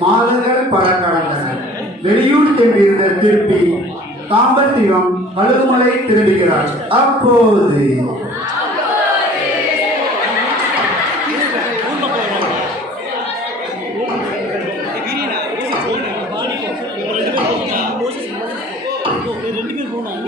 மாதர்கள் பல கடந்தன வெளியூர் சென்றிருந்த திருப்பி தாம்பத்தியம் கழுகுமலை திரும்புகிறார் அப்போது ரெண்டு பேர் போனோம்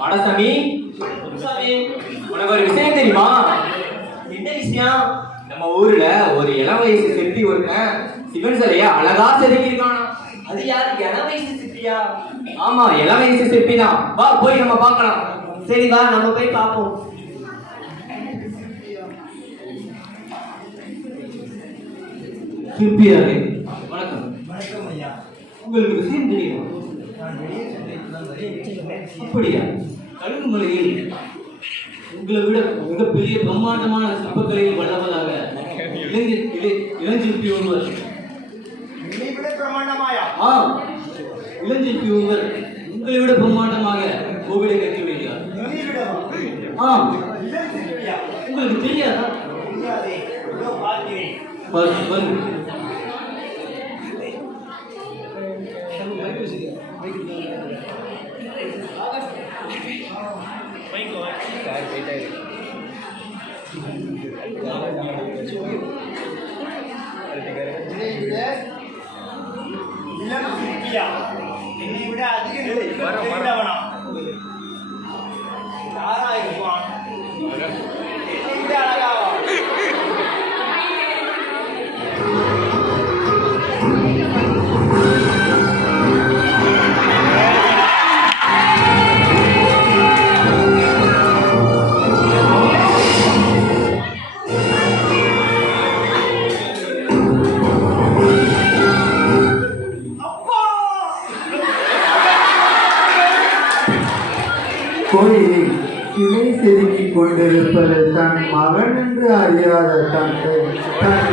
மடசாமி உனக்கு ஒரு விஷயம் தெரியுமா? என்ன விஷயம்? நம்ம ஊர்ல ஒரு இளம் வயசு சிற்பி ஒருத்தன் சிவன் சிலைய அழகா செதுக்கியிருக்கானா. அது யாரு? இளம் வயசு சிற்பியா ஆமா இளம் வயசு சிற்பி தான் வா போய் நம்ம பார்க்கலாம். சரி வா நம்ம போய் பார்ப்போம். சிற்பியாரே வணக்கம். வணக்கம் ஐயா. உங்களுக்கு விஷயம் தெரியுமா? அப்படியா? கழுகுமலையில் உங்களை விட மிகப்பெரிய பிரம்மாண்டமான சிற்பக்கலையில் வல்லவராக இளைஞர் இளை- இளஞ்சிற்பி ஒருவர் என்னை விட பிரமாண்டமாயா ஆ இளஞ்சிற்பி ஒருவர் உங்களை விட பிரம்மாண்டமாக கோவிலை கட்டி வைக்கிறார் என்னை விடவா ஆ இல்லை சிற்பியா உங்களுக்கு தெரியாதா? பார்க்கிறேன். விட இளம் சிற்பியா என்னை விட அதிக நிலை தெரிந்தவனா கோயிலில் சிலை செதுக்கிக் கொண்டிருப்பது தன் மகன் என்று அறியாத தந்தை தன்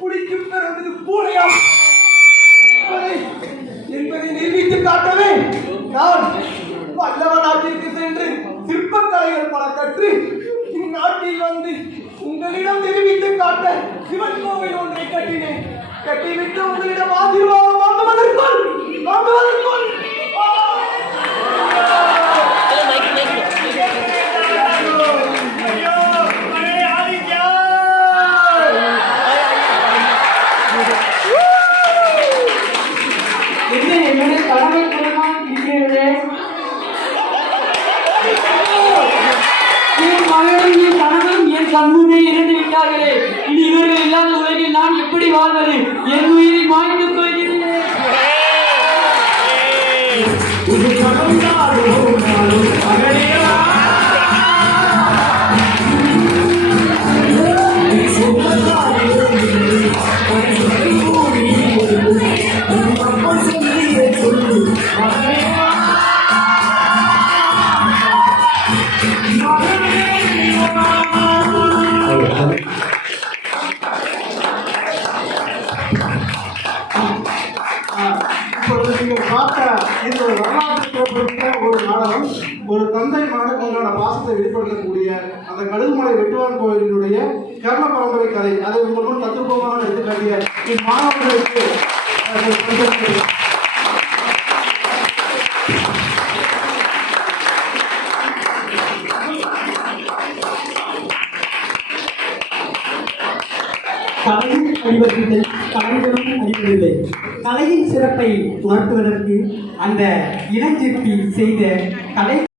குடிக்கும் பிறந்தது பூனையா என்பதை நிரூபித்து காட்டவே நான் வல்லவ நாட்டிற்கு சென்று சிற்பக்கலைகள் பல கற்று இந்நாட்டில் வந்து உங்களிடம் நிரூபித்து காட்ட சிவன் கோவில் ஒன்றை கட்டினேன். கட்டிவிட்டு உங்களிடம் ஆசீர்வாதம் வாங்குவதற்குள் என் மகனும் என் கணவனும் என் கண்முன்னே இறந்து விட்டார்களே. இனி இவர்கள் இல்லாத உலகில் நான் எப்படி வாழ்வது? என் உயிரை மாய்த்துக் இது ஒரு வரலாற்று சிறப்புமிக்க ஒரு நாடகம் ஒரு தந்தை மகனுக்கு உண்டான பாசத்தை வெளிப்படுத்தக்கூடிய அந்த கடுகுமலை வெட்டுவான் கோயிலினுடைய கர்ம பரம்பரை கதை அதை உங்கள் முன் தத்துவமாக எடுத்துக்காட்டிய இம்மாணவர்களுக்கு அஹ், ஒரு பரிசளிக்கிறேன். கலையும் அடிபடவில்லை கலைகளும் கலையின் சிறப்பை உணர்த்துவதற்கு அந்த இளஞ்சிற்பி செய்த கலை